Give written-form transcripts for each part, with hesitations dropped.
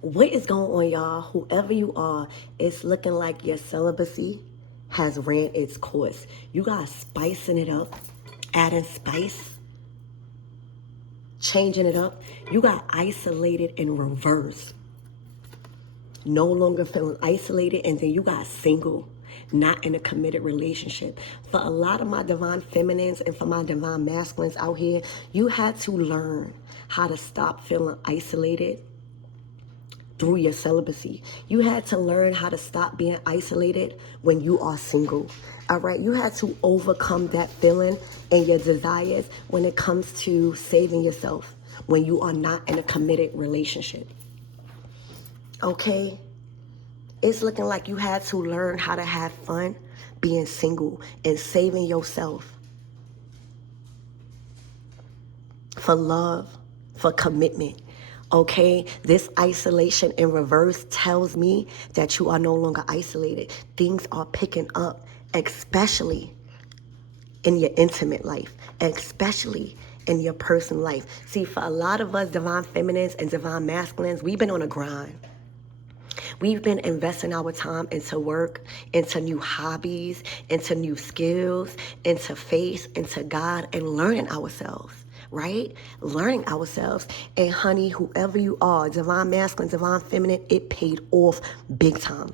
What is going on, y'all? Whoever you are, it's looking like your celibacy has ran its course. You guys spicing it up, adding spice, changing it up. You got isolated in reverse. No longer feeling isolated, and then you got single, not in a committed relationship. For a lot of my divine feminines and for my divine masculines out here, you had to learn how to stop feeling isolated through your celibacy. You had to learn how to stop being isolated when you are single. All right, you had to overcome that feeling and your desires when it comes to saving yourself when you are not in a committed relationship. Okay? It's looking like you had to learn how to have fun being single and saving yourself for love, for commitment. Okay, this isolation in reverse tells me that you are no longer isolated. Things are picking up, especially in your intimate life, especially in your personal life. See, for a lot of us divine feminines and divine masculines, we've been on a grind. We've been investing our time into work, into new hobbies, into new skills, into faith, into God, and learning ourselves, right? Learning ourselves. And honey, whoever you are, divine masculine, divine feminine, it paid off big time.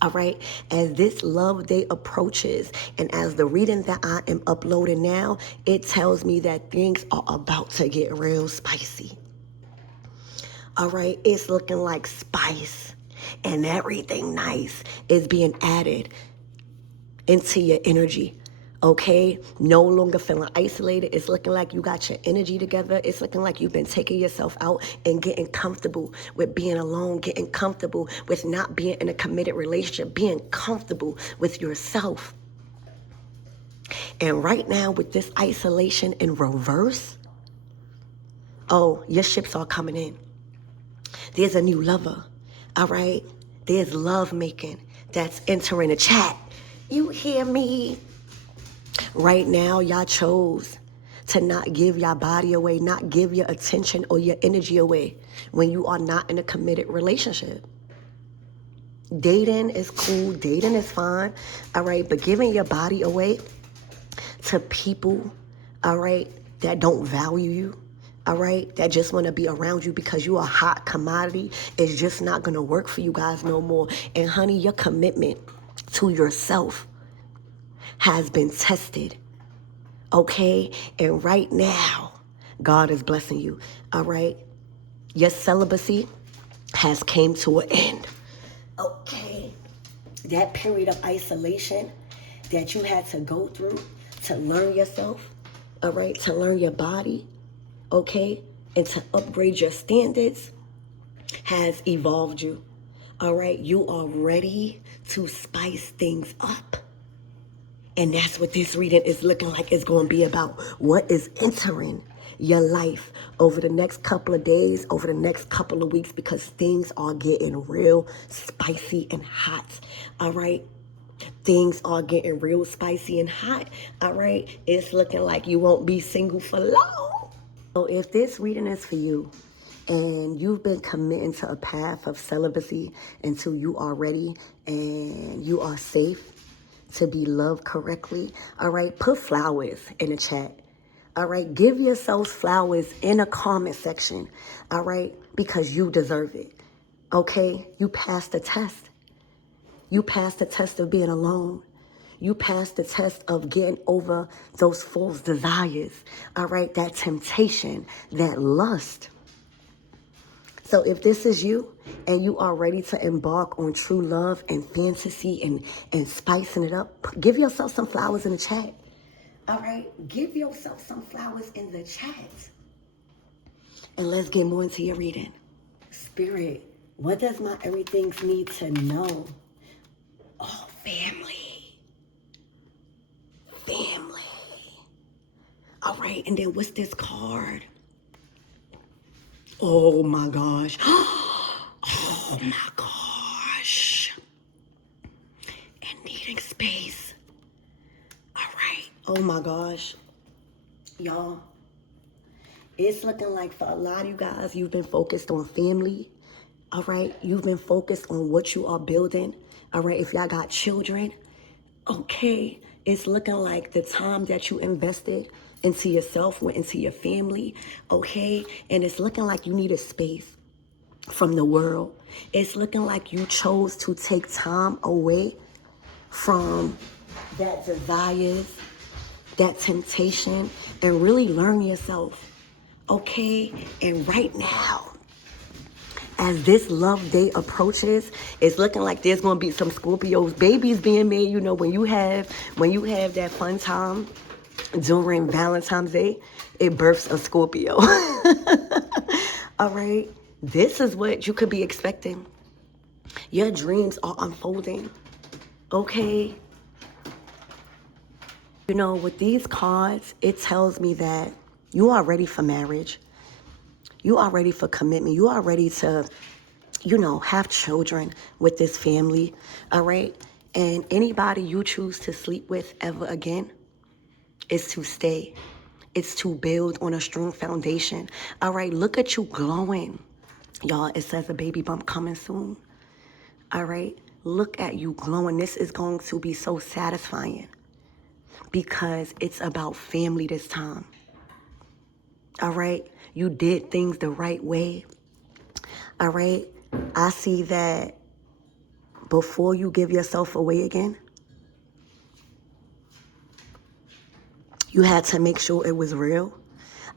All right, as this love day approaches and as the reading that I am uploading now, it tells me that things are about to get real spicy. All right, it's looking like spice and everything nice is being added into your energy. Okay, no longer feeling isolated. It's looking like you got your energy together. It's looking like you've been taking yourself out and getting comfortable with being alone, getting comfortable with not being in a committed relationship, being comfortable with yourself. And right now, with this isolation in reverse, oh, your ships are coming in. There's a new lover, all right? There's love making that's entering the chat. You hear me? Right now, y'all chose to not give your body away, not give your attention or your energy away when you are not in a committed relationship. Dating is cool, dating is fine, all right? But giving your body away to people, all right, that don't value you, all right, that just want to be around you because you are a hot commodity, is just not going to work for you guys no more. And honey, your commitment to yourself has been tested, okay? And right now, God is blessing you, all right? Your celibacy has came to an end, okay? That period of isolation that you had to go through to learn yourself, all right, to learn your body, okay, and to upgrade your standards has evolved you, all right? You are ready to spice things up. And that's what this reading is looking like it's going to be about. What is entering your life over the next couple of days, over the next couple of weeks, because things are getting real spicy and hot, all right? Things are getting real spicy and hot, all right? It's looking like you won't be single for long. So if this reading is for you and you've been committing to a path of celibacy until you are ready and you are safe to be loved correctly, all right, put flowers in the chat. All right, give yourselves flowers in a comment section, all right, because you deserve it. Okay, you passed the test. You passed the test of being alone. You passed the test of getting over those false desires, all right, that temptation, that lust. So if this is you and you are ready to embark on true love and fantasy and spicing it up, give yourself some flowers in the chat. All right, give yourself some flowers in the chat. And let's get more into your reading. Spirit, what does my everything need to know? Oh, family. Family. All right, and then what's this card? Oh my gosh. Oh my gosh. And needing space. All right. Oh my gosh. Y'all, it's looking like for a lot of you guys, you've been focused on family. All right, you've been focused on what you are building. All right, if y'all got children, okay, it's looking like the time that you invested into yourself went into your family, okay? And it's looking like you needed space from the world. It's looking like you chose to take time away from that desires, that temptation, and really learn yourself, okay? And right now, as this love day approaches, it's looking like there's gonna be some Scorpios, babies being made. You know, when you have that fun time during Valentine's Day, it births a Scorpio. All right, this is what you could be expecting. Your dreams are unfolding. Okay. You know, with these cards, it tells me that you are ready for marriage. You are ready for commitment. You are ready to, have children with this family, all right? And anybody you choose to sleep with ever again is to stay. It's to build on a strong foundation, all right? Look at you glowing. Y'all, it says a baby bump coming soon, all right? Look at you glowing. This is going to be so satisfying because it's about family this time, all right? You did things the right way, all right? I see that before you give yourself away again, you had to make sure it was real.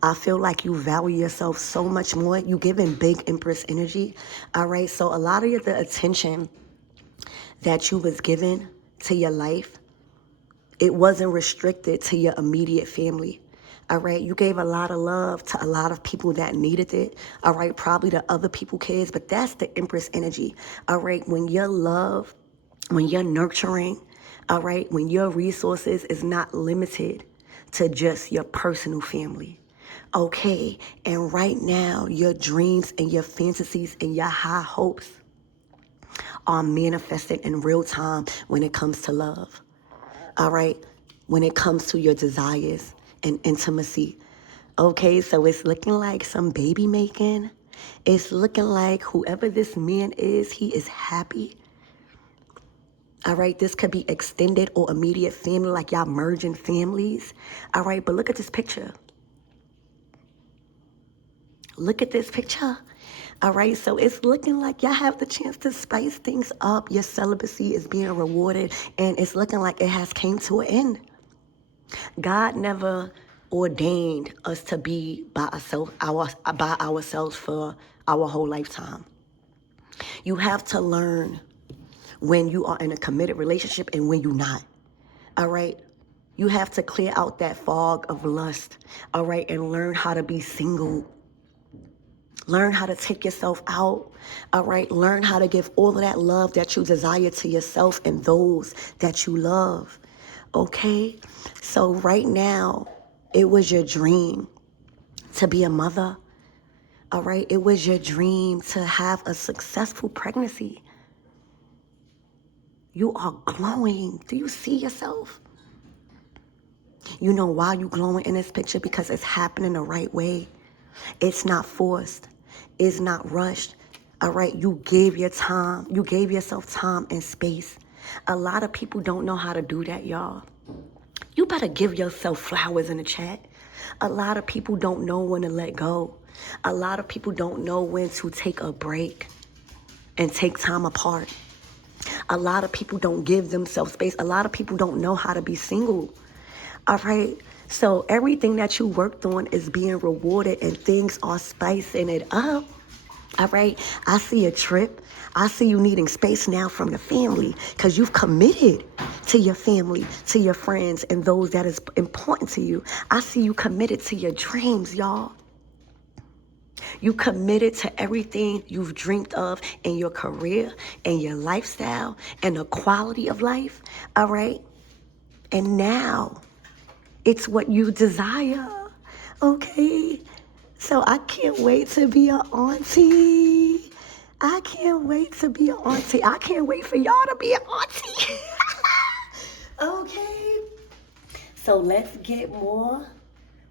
I feel like you value yourself so much more. You giving big Empress energy, all right? So a lot of the attention that you was given to your life, it wasn't restricted to your immediate family. All right, you gave a lot of love to a lot of people that needed it. All right, probably the other people kids, but that's the Empress energy. All right, when your love, when you're nurturing, all right, when your resources is not limited to just your personal family. Okay, and right now, your dreams and your fantasies and your high hopes are manifested in real time when it comes to love. All right, when it comes to your desires and intimacy. Okay, so it's looking like some baby making. It's looking like whoever this man is, he is happy. All right, this could be extended or immediate family, like y'all merging families. All right, but look at this picture. Look at this picture. All right, so it's looking like y'all have the chance to spice things up. Your celibacy is being rewarded, and it's looking like it has came to an end. God never ordained us to be by ourselves for our whole lifetime. You have to learn when you are in a committed relationship and when you're not. All right? You have to clear out that fog of lust, all right, and learn how to be single. Learn how to take yourself out, all right? Learn how to give all of that love that you desire to yourself and those that you love, okay? So right now, it was your dream to be a mother, all right? It was your dream to have a successful pregnancy. You are glowing. Do you see yourself? You know why you glowing in this picture? Because it's happening the right way. It's not forced. It's not rushed. All right, you gave your time. You gave yourself time and space. A lot of people don't know how to do that, y'all. You better give yourself flowers in the chat. A lot of people don't know when to let go. A lot of people don't know when to take a break and take time apart. A lot of people don't give themselves space. A lot of people don't know how to be single. All right. So everything that you worked on is being rewarded and things are spicing it up. All right. I see a trip. I see you needing space now from the family because you've committed to your family, to your friends, and those that is important to you. I see you committed to your dreams, y'all. You committed to everything you've dreamed of in your career and your lifestyle and the quality of life. All right. And now it's what you desire, okay? So I can't wait to be an auntie. I can't wait to be an auntie. I can't wait for y'all to be an auntie. Okay. So let's get more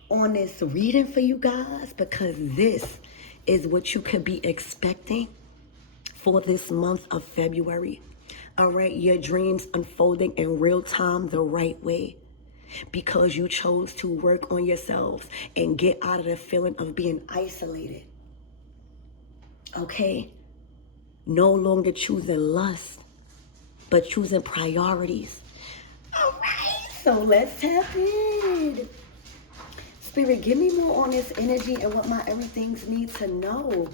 on this reading for you guys because this is what you could be expecting for this month of February. All right, your dreams unfolding in real time the right way because you chose to work on yourselves and get out of the feeling of being isolated. Okay? No longer choosing lust, but choosing priorities. All right, so let's tap in. Spirit, give me more on this energy and what my everythings need to know.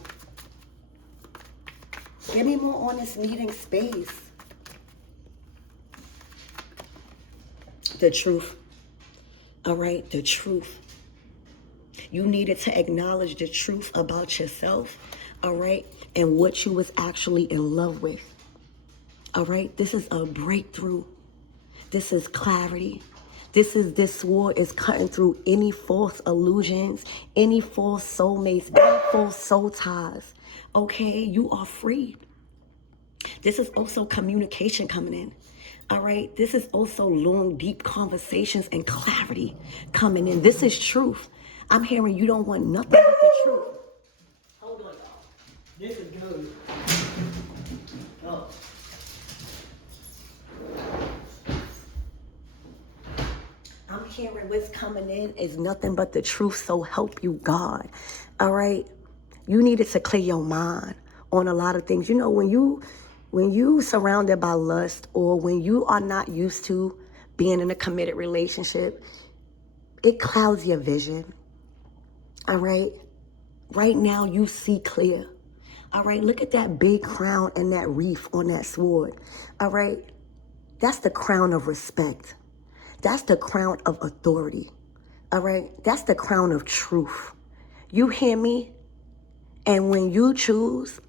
Give me more on this needing space. The truth. All right, the truth. You needed to acknowledge the truth about yourself, all right, and what you was actually in love with. All right, this is a breakthrough. This is clarity. This sword is cutting through any false illusions, any false soulmates, any false soul ties. Okay, you are free. This is also communication coming in. All right, this is also long, deep conversations and clarity coming in. This is truth. I'm hearing you don't want nothing but the truth. Hold on, y'all. This is good. Oh. I'm hearing what's coming in is nothing but the truth, so help you God. All right? You needed to clear your mind on a lot of things. You know, when you surrounded by lust, or when you are not used to being in a committed relationship, it clouds your vision. All right? Right now you see clear. All right? Look at that big crown and that wreath on that sword. All right? That's the crown of respect. That's the crown of authority. All right? That's the crown of truth. You hear me? And when you choose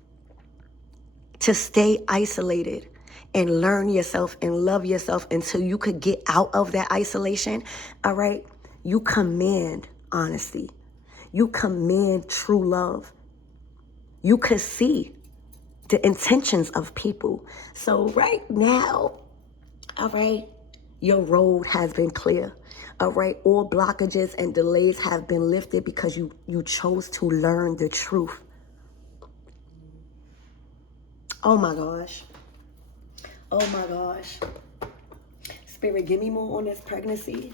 to stay isolated and learn yourself and love yourself until you could get out of that isolation, all right, you command honesty. You command true love. You could see the intentions of people. So right now, all right, your road has been clear. All right, all blockages and delays have been lifted because you chose to learn the truth. Oh my gosh. Oh my gosh. Spirit, give me more on this pregnancy.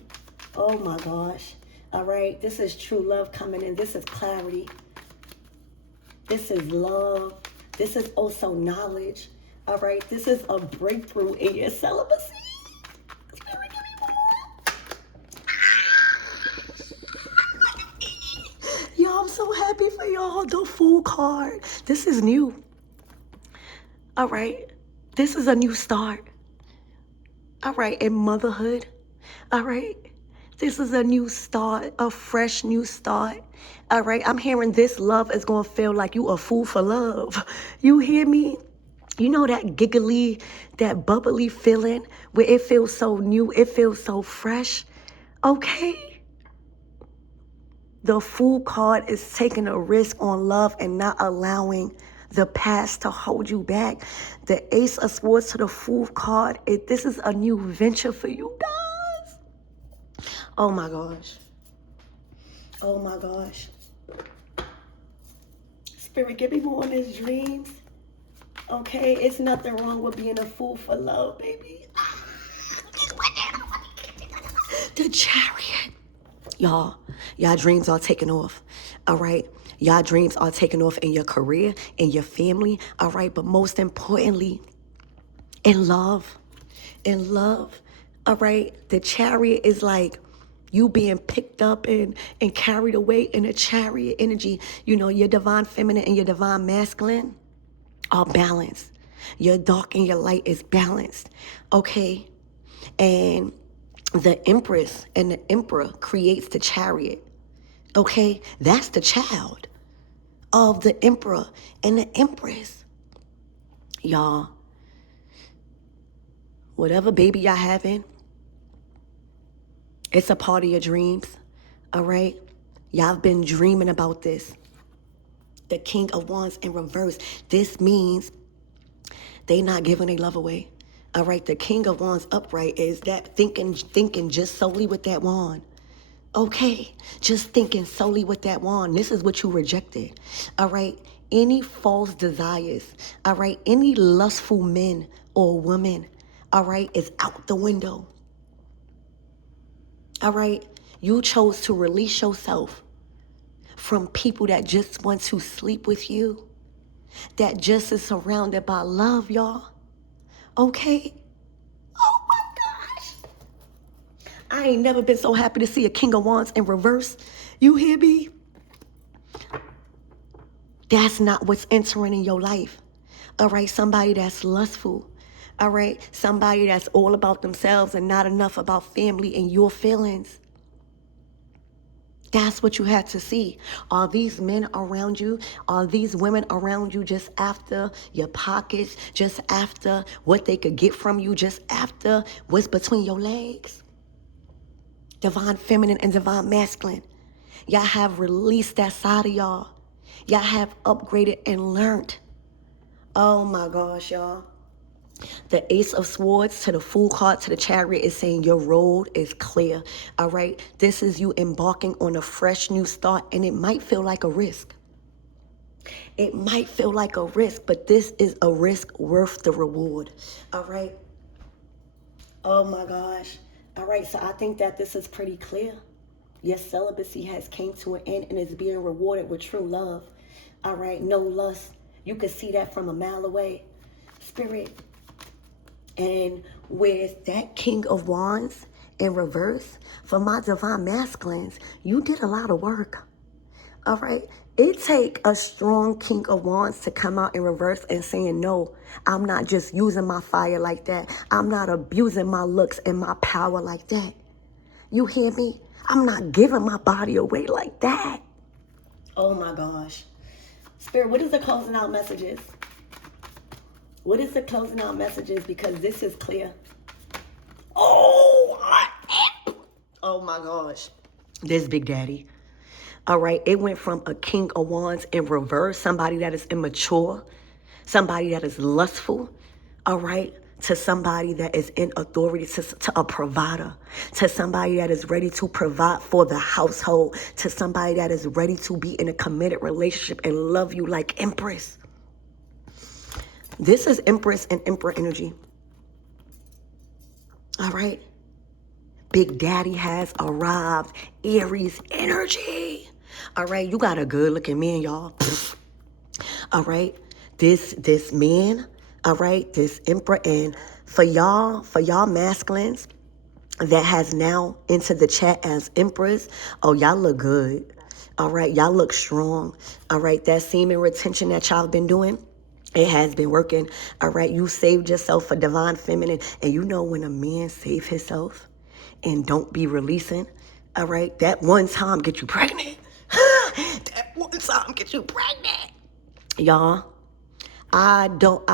Oh my gosh. All right, this is true love coming in. This is clarity. This is love. This is also knowledge. All right, this is a breakthrough in your celibacy. Spirit, give me more. Y'all, I'm so happy for y'all. The Fool card. This is new. All right, this is a new start. All right, in motherhood. All right, this is a new start, a fresh new start. All right, I'm hearing this love is going to feel like you a fool for love. You hear me? You know that giggly, that bubbly feeling where it feels so new, it feels so fresh. Okay. The Fool card is taking a risk on love and not allowing the past to hold you back. The Ace of Swords to the Fool card, this is a new venture for you guys. Oh my gosh. Oh my gosh. Spirit, give me more on these dreams. Okay, it's nothing wrong with being a fool for love, baby. The Chariot. Y'all dreams are taking off. All right. Y'all dreams are taking off in your career, in your family. All right. But most importantly, in love. In love. All right. The Chariot is like you being picked up and carried away in a chariot energy. You know, your divine feminine and your divine masculine are balanced. Your dark and your light is balanced. Okay. And the Empress and the Emperor creates the Chariot. Okay, that's the child of the Emperor and the Empress. Y'all, whatever baby y'all having, it's a part of your dreams. All right, y'all have been dreaming about this. The King of Wands in reverse. This means they not giving their love away. All right, the King of Wands upright is that thinking just solely with that wand. Okay, just thinking solely with that wand. This is what you rejected. All right, any false desires, all right, any lustful men or women, all right, is out the window. All right, you chose to release yourself from people that just want to sleep with you, that just is surrounded by love, y'all. Okay? Oh my gosh. I ain't never been so happy to see a King of Wands in reverse. You hear me? That's not what's entering in your life. All right, somebody that's lustful. All right, somebody that's all about themselves and not enough about family and your feelings. That's what you had to see. Are these men around you? Are these women around you just after your pockets? Just after what they could get from you? Just after what's between your legs? Divine feminine and divine masculine. Y'all have released that side of y'all. Y'all have upgraded and learned. Oh my gosh, y'all. The Ace of Swords to the Fool card to the Chariot is saying your road is clear. All right. This is you embarking on a fresh new start, and it might feel like a risk. It might feel like a risk, but this is a risk worth the reward. All right. Oh my gosh. All right. So I think that this is pretty clear. Your celibacy has came to an end and is being rewarded with true love. All right. No lust. You can see that from a mile away. Spirit. And with that King of Wands in reverse, for my divine masculines, you did a lot of work. All right. It take a strong King of Wands to come out in reverse and saying, no, I'm not just using my fire like that. I'm not abusing my looks and my power like that. You hear me? I'm not giving my body away like that. Oh my gosh. Spirit, what is the closing out messages? What is the closing out messages? Because this is clear. Oh my gosh. This Big Daddy. All right. It went from a King of Wands in reverse, somebody that is immature, somebody that is lustful, all right, to somebody that is in authority, to a provider, to somebody that is ready to provide for the household, to somebody that is ready to be in a committed relationship and love you like Empress. This is Empress and Emperor energy. All right. Big Daddy has arrived. Aries energy. All right. You got a good looking man, y'all. All right. This man. All right. This Emperor. And for y'all masculines that has now entered the chat as Empress. Oh, y'all look good. All right. Y'all look strong. All right. That semen retention that y'all been doing. It has been working. All right. You saved yourself for divine feminine. And you know when a man save himself and don't be releasing, all right, that one time get you pregnant. That one time get you pregnant. Y'all, I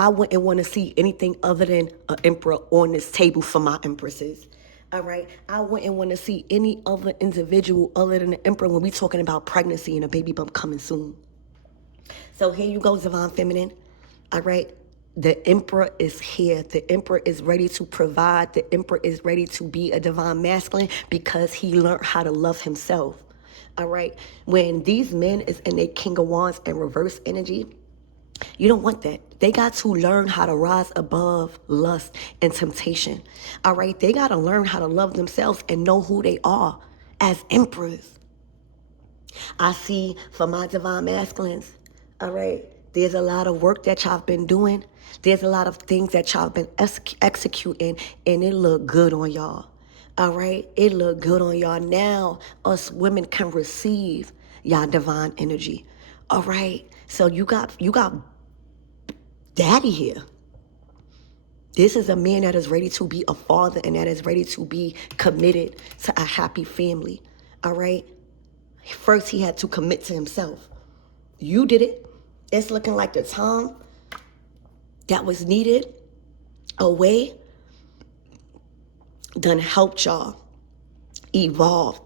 wouldn't want to see anything other than an emperor on this table for my empresses. All right. I wouldn't want to see any other individual other than the emperor when we talking about pregnancy and a baby bump coming soon. So here you go, divine feminine. All right. The emperor is here. The emperor is ready to provide. The emperor is ready to be a divine masculine because he learned how to love himself. All right. When these men is in a King of Wands and reverse energy, you don't want that. They got to learn how to rise above lust and temptation. All right. They got to learn how to love themselves and know who they are as emperors. I see for my divine masculines, all right, there's a lot of work that y'all been doing. There's a lot of things that y'all been executing, and it look good on y'all. All right? It look good on y'all. Now, us women can receive y'all divine energy. All right? So you got daddy here. This is a man that is ready to be a father and that is ready to be committed to a happy family. All right? First, he had to commit to himself. You did it. It's looking like the time that was needed away done helped y'all evolve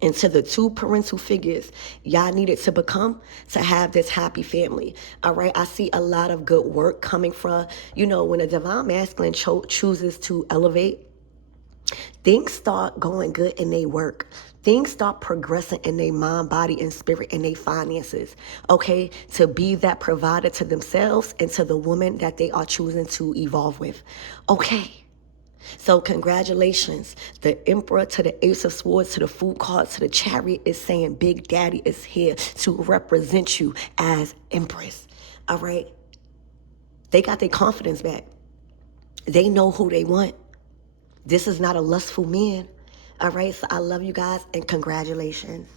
into the two parental figures y'all needed to become to have this happy family. All right. I see a lot of good work coming from, when a divine masculine chooses to elevate, Things start going good in their work. Things start progressing in their mind, body, and spirit, and their finances, okay? To be that provider to themselves and to the woman that they are choosing to evolve with, okay? So congratulations. The Emperor to the Ace of Swords to the Fool card to the Chariot is saying Big Daddy is here to represent you as Empress, all right? They got their confidence back. They know who they want. This is not a lustful man. All right, so I love you guys and congratulations.